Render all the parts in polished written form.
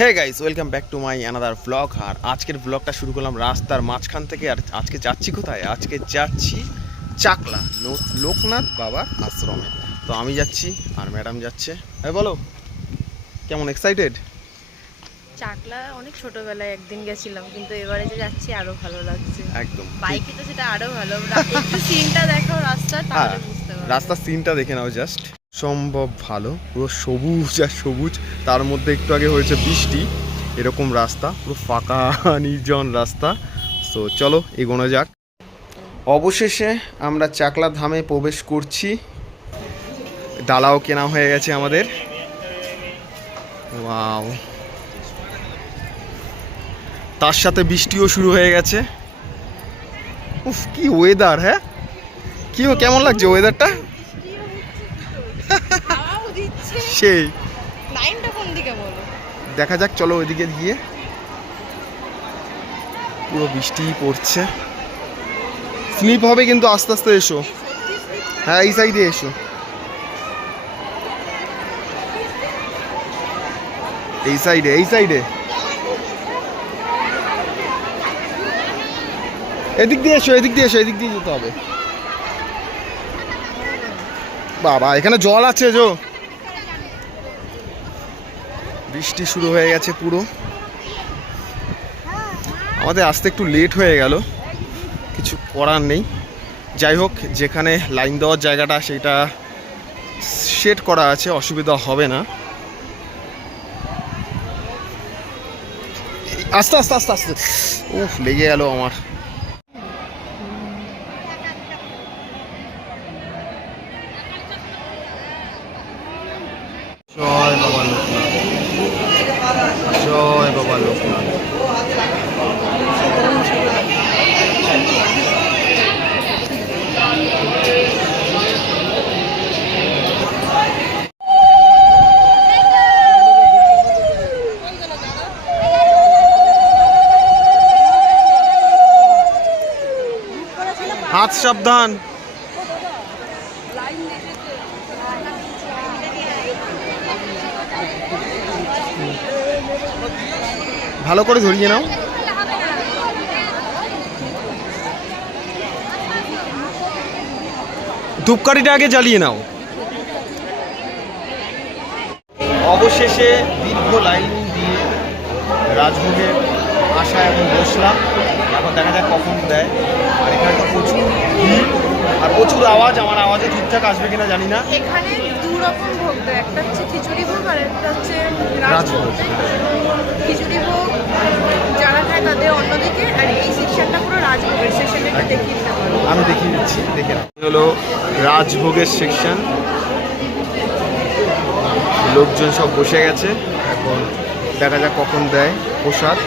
Hey guys, welcome back to my another blog. আর আজকের ব্লগটা শুরু করলাম রাস্তার মাঝখান থেকে। আর আজকে যাচ্ছি কোথায়? আজকে যাচ্ছি চাকলা লোকনাথ বাবার আশ্রমে। তো আমি যাচ্ছি আর ম্যাডাম যাচ্ছে। বলো, কেমন এক্সাইটেড? চাকলা অনেক ছোটবেলায় একদিন গেছিলাম, কিন্তু এবারে যে যাচ্ছি আরো ভালো লাগছে। একদম বাইকে তো সেটা আরো ভালো। একটু সিনটা দেখো রাস্তা, তাহলে বুঝতে পারবে। রাস্তার সিনটা দেখে নাও জাস্ট। সম্ভব ভালো, পুরো সবুজ আর সবুজ। তার মধ্যে একটু আগে হয়েছে বৃষ্টি। এরকম রাস্তা পুরো ফাঁকা নির্জন রাস্তা। তো চলো এগোনো যাক। অবশেষে আমরা চাকলা ধামে প্রবেশ করছি। ডালাও কেনা হয়ে গেছে আমাদের। ওয়াও, তার সাথে বৃষ্টিও শুরু হয়ে গেছে। উফ, কি ওয়েদার! হ্যাঁ, কেমন লাগছে ওয়েদারটা? সেই দেখা যাক, চলো ওইদিকে গিয়ে। পুরো বৃষ্টি পড়ছে, স্লিপ হবে কিন্তু আস্তে আস্তে এসো। হ্যাঁ, এই সাইডে এসো, এই সাইডে এদিক দিয়ে এসো, এদিক দিয়ে যেতে হবে। বাবা, এখানে জল আছে। বৃষ্টি শুরু হয়ে গেছে পুরো। আমাদের আসতে একটু লেট হয়ে গেল, কিছু করার নেই। যাই হোক, যেখানে লাইন দেওয়ার জায়গাটা সেটা সেট করা আছে, অসুবিধা হবে না। আস্তে আস্তে আস্তে আস্তে, উফ, লেগে গেল আমার। জয় বাবা লোকনাথ, জয় বাবা লোকনাথ। হাত সাবধান। ভালো করে ধরিয়ে নাও। ধূপকাঠিটা আগে জ্বালিয়ে নাও। অবশেষে দীর্ঘ লাইন দিয়ে রাজভোগের আশায় এখন বসলাম। এখন দেখা যাক কখন দেয়। আর এখানে তো প্রচুর ভিড় আর প্রচুর আওয়াজ। আমার আওয়াজে ঠিকঠাক আসবে কিনা জানি না। এখানে দু রকম ভোগ দেয়, একটা হচ্ছে খিচুড়ি ভোগ আর একটা হচ্ছে রাজভোগ। খিচুড়ি ভোগ যারা খায় তাদের অন্যদিকে, আর এই সেকশনটা পুরো রাজভোগের সেকশনটা একটু দেখিয়ে দিতে পারো। আমি দেখিয়ে দিচ্ছি, দেখে নাও। হলো রাজভোগের সেকশন। লোকজন সব বসে গেছে। এখন দেখা যাক কখন দেয় প্রসাদ।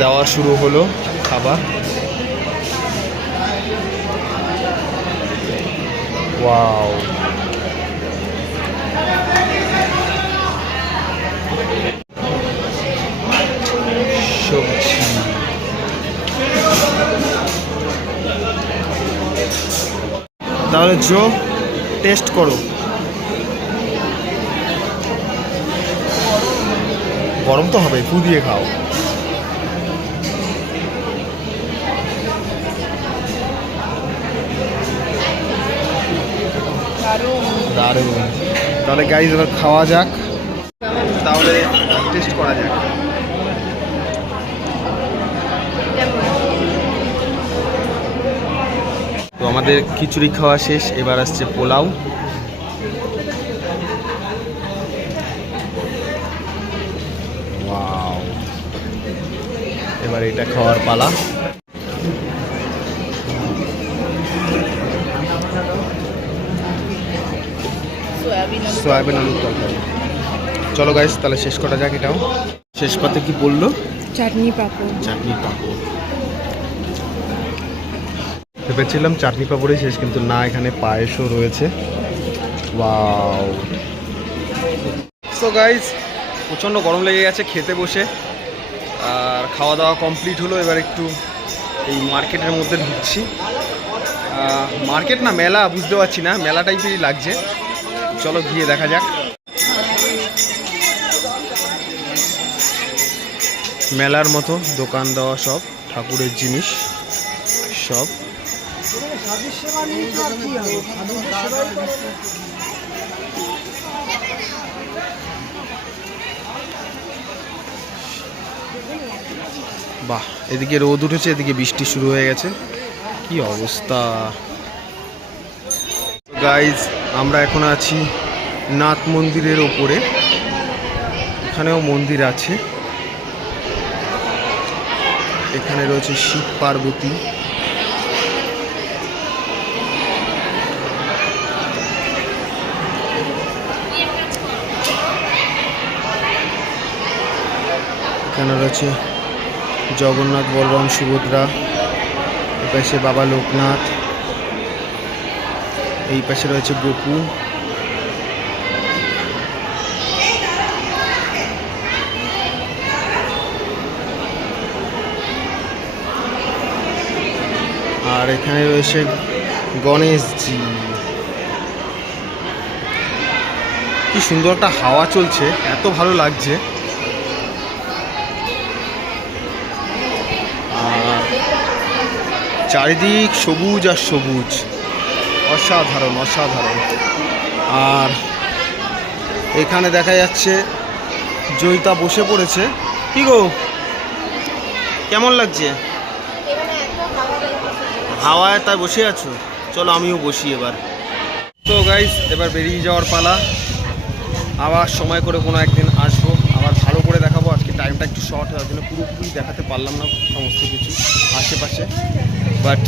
দেওয়া শুরু হলো খাবার। ওয়াও, সবজি। তাহলে জো, টেস্ট করো। গরম তো হবে, ফু দিয়ে খাও। দারুণ। তাহলে গাইজ এবার খাওয়া যাক। তাহলে টেস্ট করা যাক। তো আমাদের খিচুড়ি খাওয়া শেষ, এবার আসছে পোলাও। ওয়াও, এবার এটা খাওয়ার পালা। সয়াবিন আলুর তরকারি। চলো গাইস, তাহলে শেষ করা যাক এটাও। শেষ পাতে কি বললো? চাটনি পাঁপড়। ভেবেছিলাম চাটনি পাঁপড়ই শেষ, কিন্তু না, এখানে পায়েসও রয়েছে। ওয়াও। সো গাইস, প্রচণ্ড গরম লেগে গেছে খেতে বসে। আর খাওয়া দাওয়া কমপ্লিট হলো। এবার একটু এই মার্কেটের মধ্যে ঢুকছি। মার্কেট না মেলা বুঝতে পারছি না, মেলা টাইপেরই লাগছে। চলো গিয়ে দেখা যাক। মেলার মতো দোকান দেওয়া, সব ঠাকুরের জিনিস সব। বাহ, এদিকে রোদ উঠেছে, এদিকে বৃষ্টি শুরু হয়ে গেছে, কি অবস্থা। গাইজ, আমরা এখন আছি নাথ মন্দিরের ওপরে, এখানেও মন্দির আছে। এখানে রয়েছে শিব পার্বতী, এখানে রয়েছে জগন্নাথ, বলরাম, সুভদ্রা, এই পাশে বাবা লোকনাথ, এই পাশে রয়েছে গোপু, আর এখানে রয়েছে গণেশজি। কি সুন্দর একটা হাওয়া চলছে, এত ভালো লাগছে। আর চারিদিক সবুজ আর সবুজ, অসাধারণ অসাধারণ। আর এখানে দেখা যাচ্ছে জয়িতা বসে পড়েছে। কি গো, কেমন লাগছে? হাওয়ায় তাই বসে আছো? চলো আমিও বসি এবার। তো গাইস, এবার বেরিয়ে যাওয়ার পালা। আবার সময় করে কোনো একদিন আসবো, আবার ভালো করে দেখাবো। আজকে টাইমটা একটু শর্ট হওয়ার জন্য পুরোপুরি দেখাতে পারলাম না সমস্ত কিছু আশেপাশে, বাট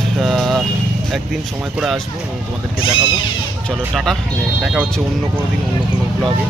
একদিন সময় করে আসবো এবং তোমাদেরকে দেখাবো। চলো টাটা, দেখা হচ্ছে অন্য কোনো দিন, অন্য কোনো ব্লগে।